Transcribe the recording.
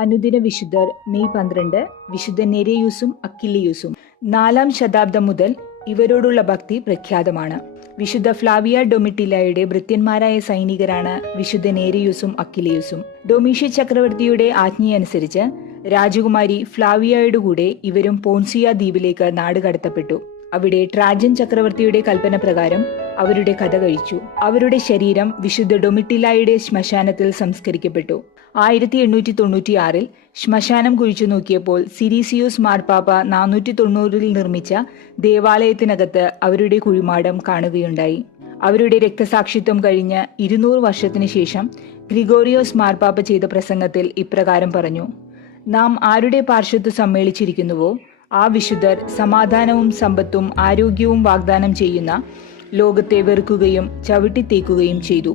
അനുദിന വിശുദ്ധർ മെയ് 12 വിശുദ്ധ നെരേയൂസും അക്കില്ലിയൂസും. 4-ാം ശതാബ്ദം മുതൽ ഇവരോടുള്ള ഭക്തി പ്രഖ്യാതമാണ്. വിശുദ്ധ ഫ്ലാവിയ ഡൊമിറ്റിലയുടെ ഭൃത്യന്മാരായ സൈനികരാണ് വിശുദ്ധ നെരേയൂസും അക്കില്ലിയൂസും. ഡൊമീഷ്യ ചക്രവർത്തിയുടെ ആജ്ഞയനുസരിച്ച് രാജകുമാരി ഫ്ലാവിയയുടെ കൂടെ ഇവരും പോൺസിയ ദ്വീപിലേക്ക് നാടുകടത്തപ്പെട്ടു. അവിടെ ട്രാജൻ ചക്രവർത്തിയുടെ കൽപ്പന പ്രകാരം അവരുടെ കഥ കഴിച്ചു. അവരുടെ ശരീരം വിശുദ്ധ ഡൊമിറ്റിലയുടെ ശ്മശാനത്തിൽ സംസ്കരിക്കപ്പെട്ടു. 1896 ശ്മശാനം കുഴിച്ചു നോക്കിയപ്പോൾ സിരീസിയൂസ് മാർപ്പാപ്പ 490 നിർമ്മിച്ച ദേവാലയത്തിനകത്ത് അവരുടെ കുഴിമാടം കാണുകയുണ്ടായി. അവരുടെ രക്തസാക്ഷിത്വം കഴിഞ്ഞ് 200 വർഷത്തിനു ശേഷം ഗ്രിഗോറിയോസ് മാർപ്പാപ്പ ചെയ്ത പ്രസംഗത്തിൽ ഇപ്രകാരം പറഞ്ഞു: നാം ആരുടെ പാർശ്വത്വം സമ്മേളിച്ചിരിക്കുന്നുവോ ആ വിശുദ്ധർ സമാധാനവും സമ്പത്തും ആരോഗ്യവും വാഗ്ദാനം ചെയ്യുന്ന ലോകത്തെ വെറുക്കുകയും ചവിട്ടിത്തേക്കുകയും ചെയ്തു.